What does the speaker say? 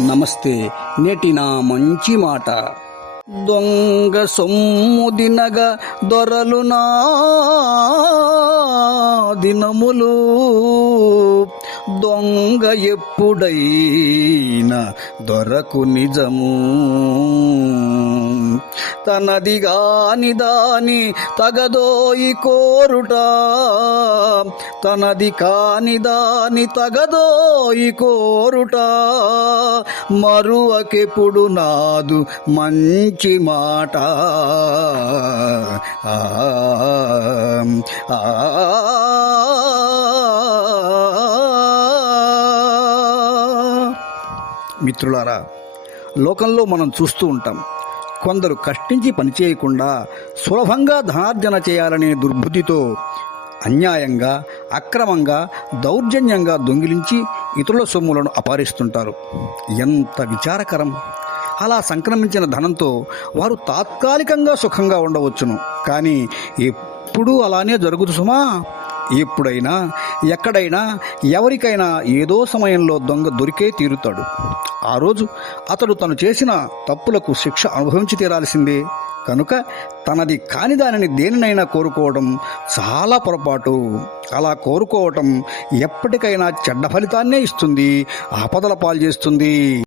నమస్తే. నేటి నా మంచి మాట. దొంగ సొమ్ము దినగా దొరలు నా దినములు, దొంగ ఎప్పుడైనా దొరకు నిజము. తనది గాని దాని తగదోయి కోరుట, తనది కాని దాని తగదోయి కోరుట, మరువకెప్పుడు నాదు మంచి మాట. మిత్రులారా, లోకంలో మనం చూస్తూ ఉంటాం, కొందరు కష్టించి పనిచేయకుండా సులభంగా ధనార్జన చేయాలనే దుర్బుద్ధితో అన్యాయంగా, అక్రమంగా, దౌర్జన్యంగా దొంగిలించి ఇతరుల సొమ్ములను అపహరిస్తుంటారు. ఎంత విచారకరం! అలా సంక్రమించిన ధనంతో వారు తాత్కాలికంగా సుఖంగా ఉండవచ్చును, కానీ ఎప్పుడూ అలానే జరుగుతుంది సుమా. ఎప్పుడైనా, ఎక్కడైనా, ఎవరికైనా ఏదో సమయంలో దొంగ దొరికే తీరుతాడు. ఆ రోజు అతడు తను చేసిన తప్పులకు శిక్ష అనుభవించి తీరాల్సిందే. కనుక తనది కాని దానిని దేనినైనా కోరుకోవడం చాలా పొరపాటు. అలా కోరుకోవటం ఎప్పటికైనా చెడ్డ ఫలితాన్నే ఇస్తుంది, ఆపదల పాలు చేస్తుంది.